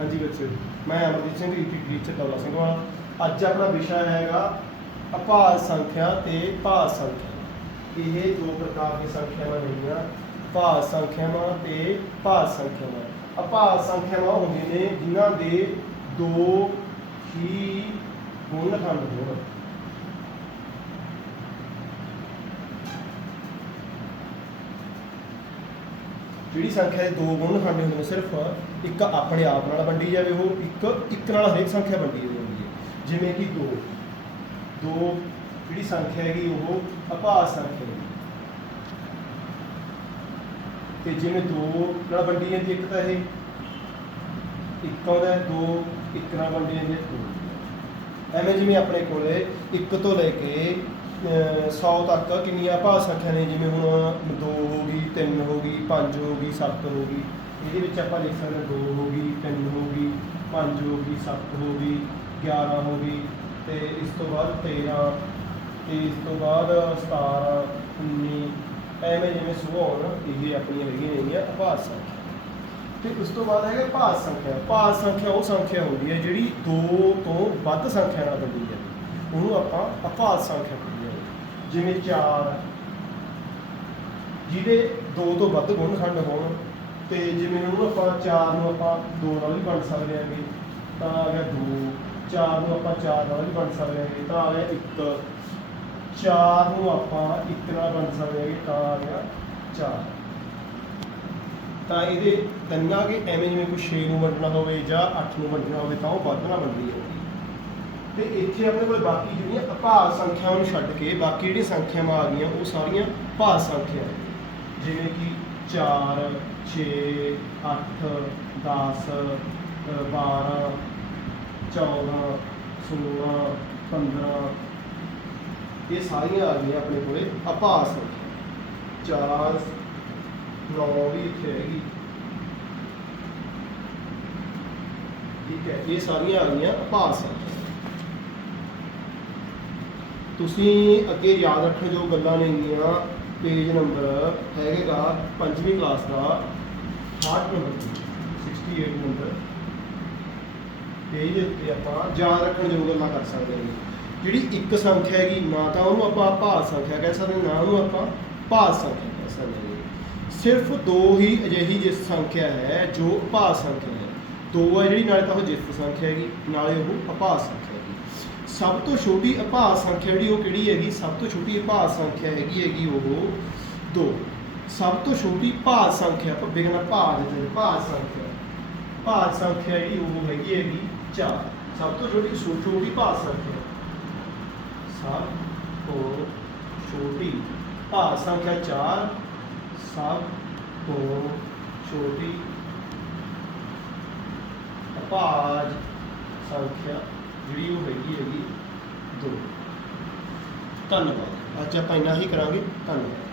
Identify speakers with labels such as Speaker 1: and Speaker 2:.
Speaker 1: ਹਾਂਜੀ ਬੱਚੇ ਮੈਂ ਅਮਰਜੀਤ ਸਿੰਘ ਈਪੀ ਟੀਚਰ ਦੌਲਾ ਸਿੰਘ ਵਾਲਾ। ਅੱਜ ਆਪਣਾ ਵਿਸ਼ਾ ਹੈਗਾ ਅਪਾਰ ਸੰਖਿਆ ਤੇ ਭਾਜ ਸੰਖਿਆ। ਇਹ ਦੋ ਪ੍ਰਕਾਰ ਦੀਆਂ ਸੰਖਿਆਵਾਂ ਨੇਗੀਆਂ ਭਾਜ ਸੰਖਿਆਵਾਂ ਤੇ ਭਾਰ ਸੰਖਿਆਵਾਂ। ਅਪਾਰ ਸੰਖਿਆਵਾਂ ਹੁੰਦੀਆਂ ਨੇ ਜਿਨ੍ਹਾਂ ਦੇ ਦੋ ਹੀ ਗੁਣਖੰਡ ਹੋਣ ਜਿਹੜੀ ਸੰਖਿਆ ਦੇ ਦੋ ਗੁਣ ਖੰਡ ਹੁੰਦੇ ਨੇ ਸਿਰਫ ਇੱਕ ਆਪਣੇ ਆਪ ਨਾਲ ਵੰਡੀ ਜਾਵੇ, ਉਹ ਇੱਕ ਇੱਕ ਨਾਲ ਹਰੇਕ ਸੰਖਿਆ ਵੰਡੀ ਜਾਂਦੀ ਹੈ। ਜਿਵੇਂ ਕਿ 2 ਦੋ ਜਿਹੜੀ ਸੰਖਿਆ ਹੈਗੀ, ਉਹ ਅਪਾਸ ਸੰਖਿਆ ਹੈ। ਤੇ ਜਿਵੇਂ ਦੋ ਨਾਲ ਵੰਡੀ ਜਾਂਦੀ, ਇੱਕ ਤਾਂ ਇਹ, ਇੱਕ ਆਉਂਦਾ, ਦੋ ਇੱਕ ਨਾਲ ਵੰਡੀ ਜਾਂਦੀ ਹੈ ਦੋ ਐਵੇਂ ਜਿਵੇਂ ਆਪਣੇ ਕੋਲੇ ਇੱਕ ਤੋਂ ਲੈ ਕੇ 100 ਤੱਕ ਕਿੰਨੀਆਂ ਭਾਗ ਸੰਖਿਆ ਨੇ? ਜਿਵੇਂ ਹੁਣ 2 ਹੋ ਗਈ 3 ਹੋ ਗਈ 5 ਹੋ ਗਈ 7 ਹੋ ਗਈ। ਇਹਦੇ ਵਿੱਚ ਆਪਾਂ ਲਿਖ ਸਕਦੇ 2 ਹੋ ਗਈ 3 ਹੋ ਗਈ 5 ਹੋ ਗਈ 7 ਹੋ ਗਈ 11 ਹੋ ਗਈ ਤੇ ਇਸ ਤੋਂ ਬਾਅਦ 13 ਤੇ ਇਸ ਤੋਂ ਬਾਅਦ 17 19 ਐਵੇਂ ਜਿਵੇਂ ਸੁਭਾਉਣ ਇਹ ਆਪਣੀਆਂ ਹੈਗੀਆਂ ਹੈਗੀਆਂ ਅਭਾਸ ਸੰਖਿਆ। ਤੇ ਉਸ ਤੋਂ ਬਾਅਦ ਹੈਗਾ ਭਾਜ ਸੰਖਿਆ। ਭਾਜ ਸੰਖਿਆ ਉਹ ਸੰਖਿਆ ਹੁੰਦੀ ਹੈ ਜਿਹੜੀ ਦੋ ਤੋਂ ਵੱਧ ਸੰਖਿਆ ਨਾਲ ਵੰਡੀ ਹੈ। ਉਹਨੂੰ ਆਪਾਂ ਅਭਾਜ ਸੰਖਿਆ ਕਹਿੰਦੇ ਹਾਂ ਜਿਵੇਂ 4 ਜਿਹਦੇ ਦੋ ਤੋਂ ਵੱਧ ਗੁਣਖੰਡ ਹੋਣ ਤੇ ਜਿਵੇਂ ਉਹਨੂੰ ਆਪਾਂ 4 ਨੂੰ ਆਪਾਂ 2 ਨਾਲ ਵੀ ਵੰਡ ਸਕਦੇ ਹਾਂਗੇ ਤਾਂ ਆ ਗਿਆ 2 4 ਨੂੰ ਆਪਾਂ 4 ਨਾਲ ਵੀ ਵੰਡ ਸਕਦੇ ਹਾਂਗੇ ਤਾਂ ਆ ਗਿਆ 1 4 ਨੂੰ ਆਪਾਂ 1 ਨਾਲ ਵੰਡ ਸਕਦੇ ਹਾਂਗੇ ਤਾਂ ਆ ਗਿਆ 4 ਤਾਂ ਇਹਦੇ ਦੰਨਾ ਕਿ ਐਵੇਂ ਜਿਵੇਂ ਕੋਈ 6 ਨੂੰ ਵੰਡਣਾ ਹੋਵੇ ਜਾਂ 8 ਨੂੰ ਵੰਡਣਾ ਹੋਵੇ, ਤਾਂ ਉਹ ਵੱਧ ਨਾਲ ਵੰਡੀ ਜਾਂਦੀ ਹੈ। ਤੇ ਇੱਥੇ ਆਪਣੇ ਕੋਲ ਬਾਕੀ ਜਿਹੜੀਆਂ ਅਭਾਜ ਸੰਖਿਆਵਾਂ ਨੂੰ ਛੱਡ ਕੇ ਬਾਕੀ ਜਿਹੜੀਆਂ ਸੰਖਿਆਵਾਂ ਆ ਗਈਆਂ, ਉਹ ਸਾਰੀਆਂ ਭਾਜ ਸੰਖਿਆ ਨੇ। ਜਿਵੇਂ ਕਿ 4 6 8 10 12 14 16 15 ਇਹ ਸਾਰੀਆਂ ਆ ਗਈਆਂ ਆਪਣੇ ਕੋਲੇ ਅਭਾਜ ਸੰਖਿਆ। 4 9 ਵੀ ਇੱਥੇ ਹੈਗੀ ਠੀਕ ਹੈ, ਇਹ ਸਾਰੀਆਂ ਆ ਗਈਆਂ ਅਭਾਜ ਸੰਖਿਆ। ਤੁਸੀਂ ਅੱਗੇ ਯਾਦ ਰੱਖੋ ਜੋ ਗੱਲਾਂ ਨੇਗੀਆਂ ਪੇਜ ਨੰਬਰ ਹੈਗੇਗਾ ਪੰਜਵੀਂ ਕਲਾਸ ਦਾ 60 ਨੰਬਰ 68 ਨੰਬਰ ਪੇਜ ਉੱਤੇ ਆਪਾਂ ਯਾਦ ਰੱਖਣ ਜੋ ਗੱਲਾਂ ਕਰ ਸਕਦੇ ਹਾਂ। ਜਿਹੜੀ ਇੱਕ ਸੰਖਿਆ ਹੈਗੀ, ਨਾ ਤਾਂ ਉਹਨੂੰ ਆਪਾਂ ਭਾਜ ਸੰਖਿਆ ਕਹਿ ਸਕਦੇ, ਨਾ ਉਹਨੂੰ ਆਪਾਂ ਭਾਜ ਸੰਖਿਆ ਕਹਿ ਸਕਦੇ ਹਾਂ। ਸਿਰਫ ਦੋ ਹੀ ਅਜਿਹੀ ਜਿਸ ਸੰਖਿਆ ਹੈ ਜੋ ਭਾਜ ਸੰਖਿਆ ਹੈ। ਦੋ ਹੈ ਜਿਹੜੀ, ਨਾਲੇ ਤਾਂ ਉਹ ਜਿਸ ਸੰਖਿਆ ਹੈਗੀ, ਨਾਲੇ ਉਹ ਅਭਾਜ ਸੰਖਿਆ ਹੈਗੀ। ਸਭ ਤੋਂ ਛੋਟੀ ਅਭਾਸ ਸੰਖਿਆ ਜਿਹੜੀ ਉਹ ਕਿਹੜੀ ਹੈਗੀ? ਸਭ ਤੋਂ ਛੋਟੀ ਅਭਾਸ ਸੰਖਿਆ ਹੈਗੀ ਹੈਗੀ ਉਹ 2 ਸਭ ਤੋਂ ਛੋਟੀ ਭਾਜ ਸੰਖਿਆ, ਆਪਾਂ ਬਿਗਨਾ ਭਾਜ ਦੇ ਭਾਜ ਸੰਖਿਆ। ਭਾਜ ਸੰਖਿਆ ਜਿਹੜੀ ਉਹ ਹੈਗੀ ਹੈਗੀ 4 ਸਭ ਤੋਂ ਛੋਟੀ ਛੋ- ਛੋਟੀ ਭਾਜ ਸੰਖਿਆ। ਸਭ ਤੋਂ ਛੋਟੀ ਭਾਜ ਸੰਖਿਆ 4 ਸਭ ਤੋਂ ਛੋਟੀ ਅਪਾਜ ਸੰਖਿਆ ਜਿਹੜੀ ਉਹ ਹੈਗੀ ਹੈਗੀ 2 ਧੰਨਵਾਦ। ਅੱਜ ਆਪਾਂ ਇੰਨਾ ਹੀ ਕਰਾਂਗੇ। ਧੰਨਵਾਦ।